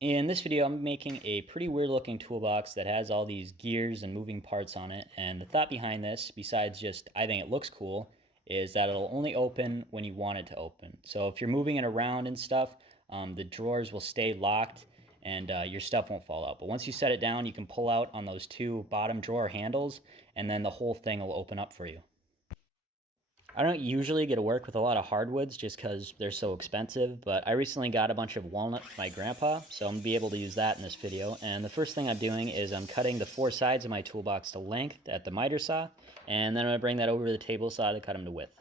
In this video, I'm making a pretty weird looking toolbox that has all these gears and moving parts on it. And the thought behind this, besides just I think it looks cool, is that it'll only open when you want it to open. So if you're moving it around and stuff, the drawers will stay locked and your stuff won't fall out. But once you set it down, you can pull out on those two bottom drawer handles and then the whole thing will open up for you. I don't usually get to work with a lot of hardwoods just because they're so expensive, but I recently got a bunch of walnut from my grandpa, so I'm going to be able to use that in this video. And the first thing I'm doing is I'm cutting the four sides of my toolbox to length at the miter saw, and then I'm going to bring that over to the table saw to cut them to width.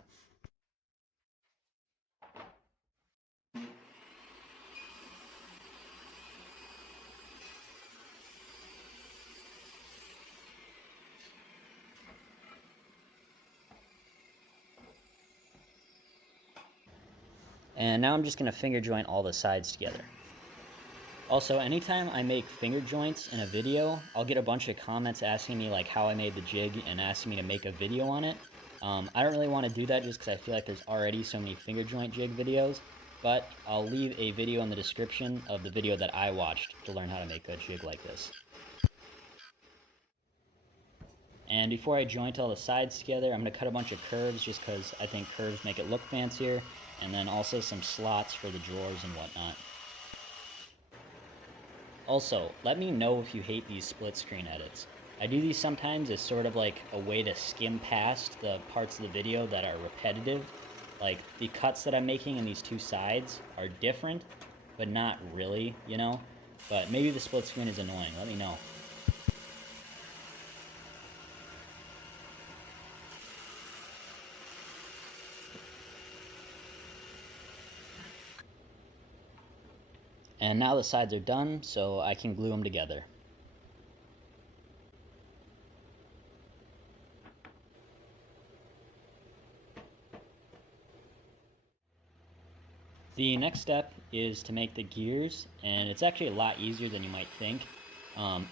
And now I'm just going to finger joint all the sides together. Also, anytime I make finger joints in a video, I'll get a bunch of comments asking me like how I made the jig and asking me to make a video on it. I don't really want to do that just because I feel like there's already so many finger joint jig videos, but I'll leave a video in the description of the video that I watched to learn how to make a jig like this. And before I joint all the sides together, I'm going to cut a bunch of curves just because I think curves make it look fancier, and then also some slots for the drawers and whatnot. Also, let me know if you hate these split screen edits. I do these sometimes as sort of like a way to skim past the parts of the video that are repetitive. Like the cuts that I'm making in these two sides are different, but not really, you know? But maybe the split screen is annoying, let me know. And now the sides are done, so I can glue them together. The next step is to make the gears, and it's actually a lot easier than you might think.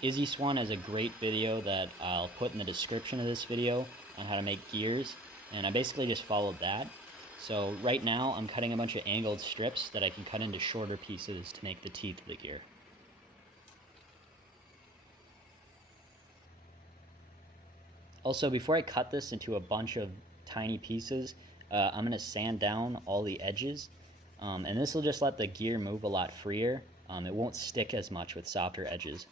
Izzy Swan has a great video that I'll put in the description of this video on how to make gears, and I basically just followed that. So right now I'm cutting a bunch of angled strips that I can cut into shorter pieces to make the teeth of the gear. Also, before I cut this into a bunch of tiny pieces, I'm going to sand down all the edges, and this will just let the gear move a lot freer. It won't stick as much with softer edges.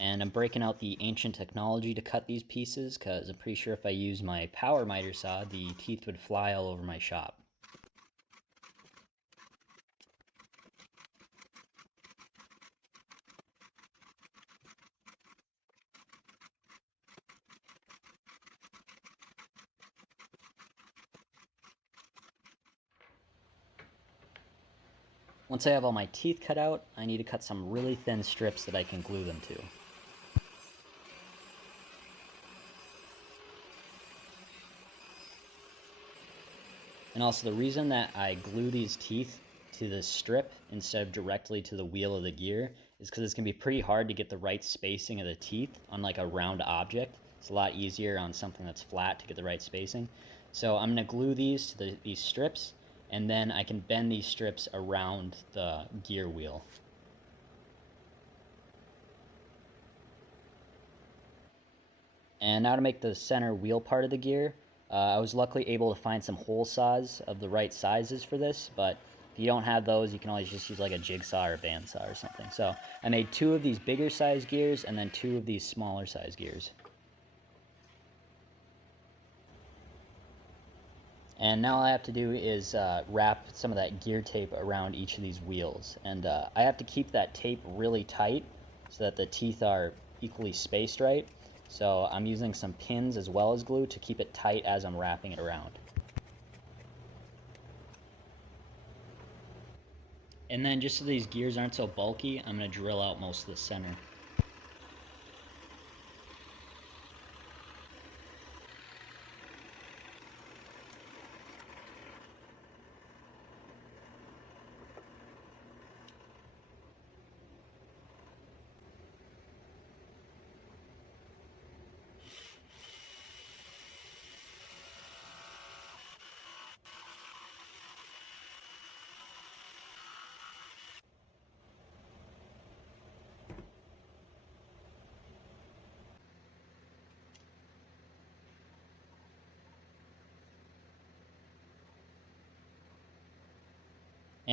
And I'm breaking out the ancient technology to cut these pieces because I'm pretty sure if I use my power miter saw, the teeth would fly all over my shop. Once I have all my teeth cut out, I need to cut some really thin strips that I can glue them to. And also the reason that I glue these teeth to the strip instead of directly to the wheel of the gear is because it's going to be pretty hard to get the right spacing of the teeth on like a round object. It's a lot easier on something that's flat to get the right spacing. So I'm going to glue these to these strips, and then I can bend these strips around the gear wheel. And now to make the center wheel part of the gear, I was luckily able to find some hole saws of the right sizes for this, but if you don't have those, you can always just use like a jigsaw or a bandsaw or something. So I made two of these bigger size gears and then two of these smaller size gears. And now all I have to do is wrap some of that gear tape around each of these wheels. And I have to keep that tape really tight so that the teeth are equally spaced right. So I'm using some pins as well as glue to keep it tight as I'm wrapping it around. And then just so these gears aren't so bulky, I'm going to drill out most of the center.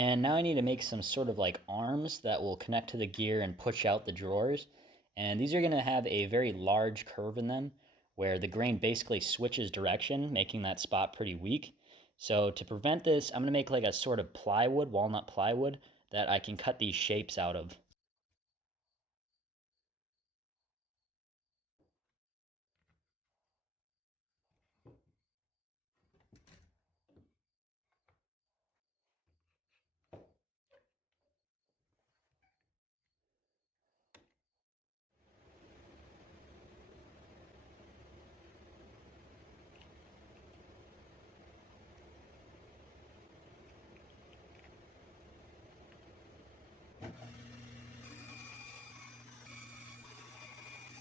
And now I need to make some sort of like arms that will connect to the gear and push out the drawers. And these are going to have a very large curve in them where the grain basically switches direction, making that spot pretty weak. So to prevent this, I'm going to make like a sort of plywood, walnut plywood, that I can cut these shapes out of.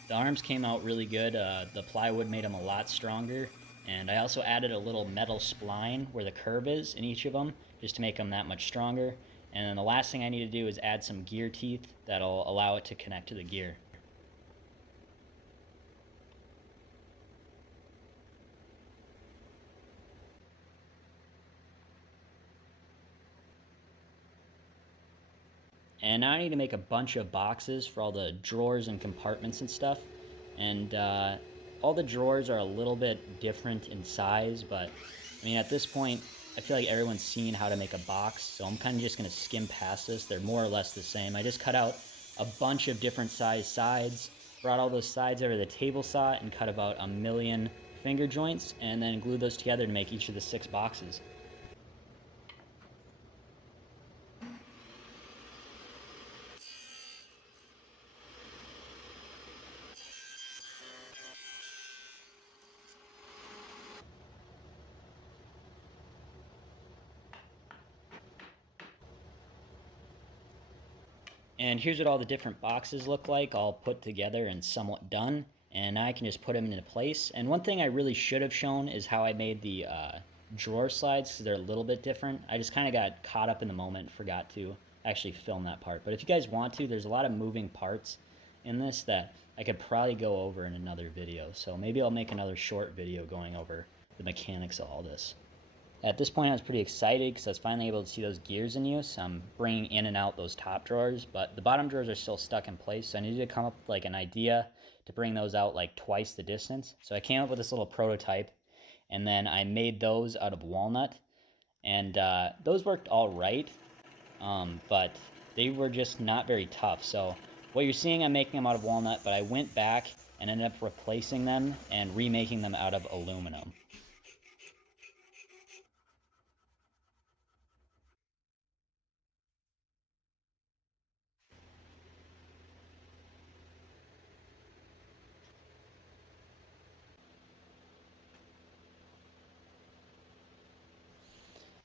The arms came out really good. The plywood made them a lot stronger. And I also added a little metal spline where the curve is in each of them just to make them that much stronger. And then the last thing I need to do is add some gear teeth that'll allow it to connect to the gear. And now I need to make a bunch of boxes for all the drawers and compartments and stuff. And all the drawers are a little bit different in size, but I mean, at this point, I feel like everyone's seen how to make a box, so I'm kind of just going to skim past this. They're more or less the same. I just cut out a bunch of different size sides, brought all those sides over to the table saw, and cut about a million finger joints, and then glued those together to make each of the 6 boxes. And here's what all the different boxes look like, all put together and somewhat done. And now I can just put them into place. And one thing I really should have shown is how I made the drawer slides, because they're a little bit different. I just kind of got caught up in the moment, forgot to actually film that part. But if you guys want to, there's a lot of moving parts in this that I could probably go over in another video. So maybe I'll make another short video going over the mechanics of all this. At this point, I was pretty excited because I was finally able to see those gears in use. I'm bringing in and out those top drawers, but the bottom drawers are still stuck in place. So I needed to come up with like an idea to bring those out like twice the distance. So I came up with this little prototype, and then I made those out of walnut, and those worked all right, but they were just not very tough. So what you're seeing, I'm making them out of walnut, but I went back and ended up replacing them and remaking them out of aluminum.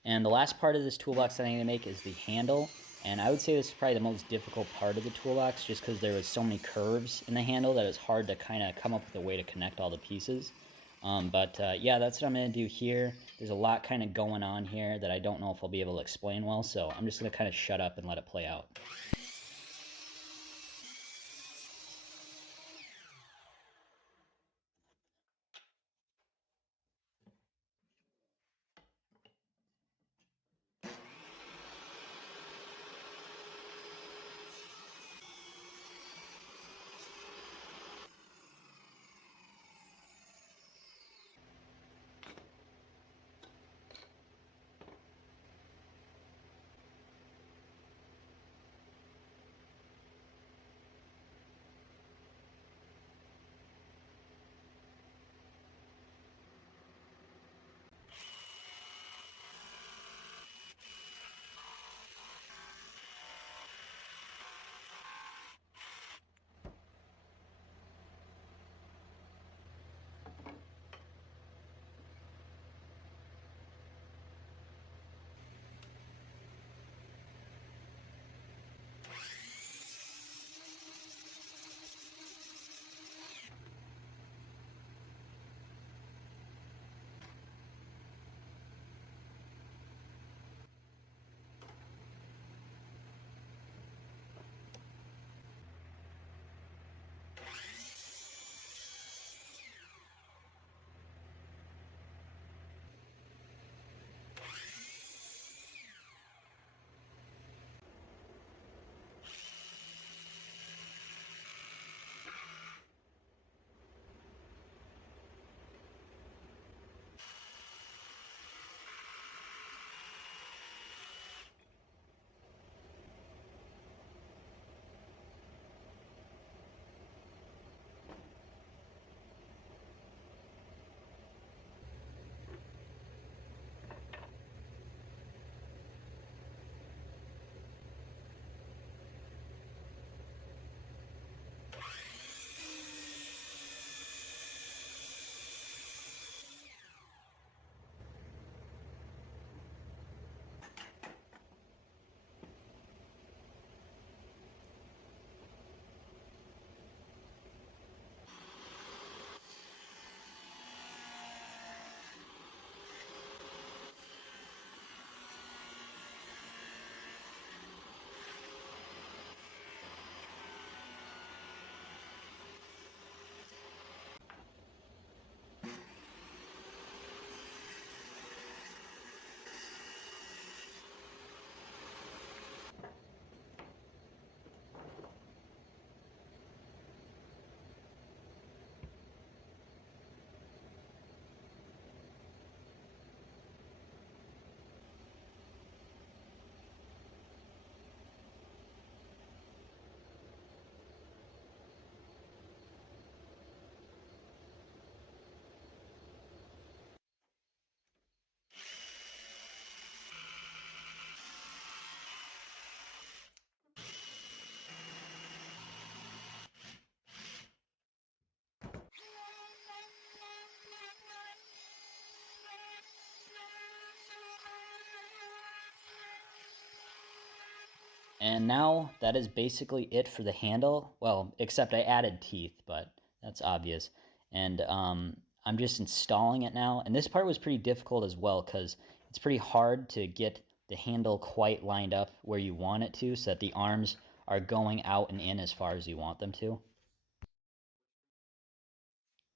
And the last part of this toolbox that I need to make is the handle. And I would say this is probably the most difficult part of the toolbox just because there was so many curves in the handle that it's hard to kind of come up with a way to connect all the pieces. Yeah, that's what I'm going to do here. There's a lot kind of going on here that I don't know if I'll be able to explain well, so I'm just going to kind of shut up and let it play out. And now that is basically it for the handle. Well, except I added teeth, but that's obvious. And I'm just installing it now. And this part was pretty difficult as well because it's pretty hard to get the handle quite lined up where you want it to so that the arms are going out and in as far as you want them to.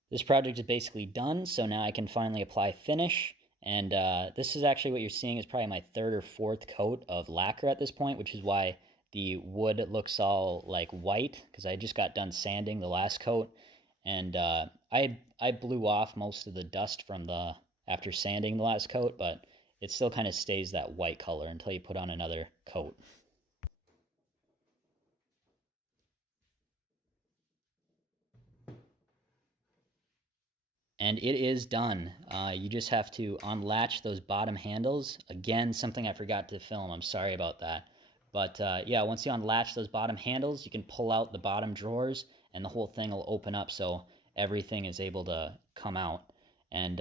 This project is basically done, so now I can finally apply finish. And this is actually what you're seeing is probably my third or fourth coat of lacquer at this point, which is why the wood looks all like white because I just got done sanding the last coat, and I blew off most of the dust from the after sanding the last coat, but it still kind of stays that white color until you put on another coat. And it is done. You just have to unlatch those bottom handles. Again, something I forgot to film. I'm sorry about that. But yeah, once you unlatch those bottom handles, you can pull out the bottom drawers and the whole thing will open up so everything is able to come out. And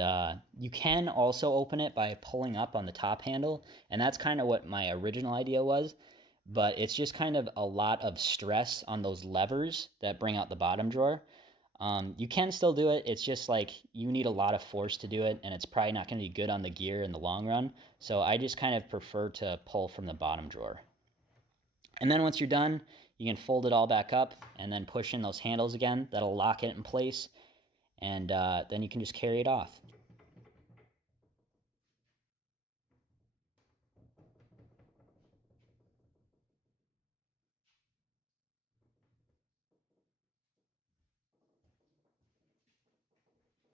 you can also open it by pulling up on the top handle. And that's kind of what my original idea was. But it's just kind of a lot of stress on those levers that bring out the bottom drawer. You can still do it. It's just like you need a lot of force to do it, and it's probably not going to be good on the gear in the long run. So I just kind of prefer to pull from the bottom drawer. And then once you're done, you can fold it all back up and then push in those handles again. That'll lock it in place, and then you can just carry it off.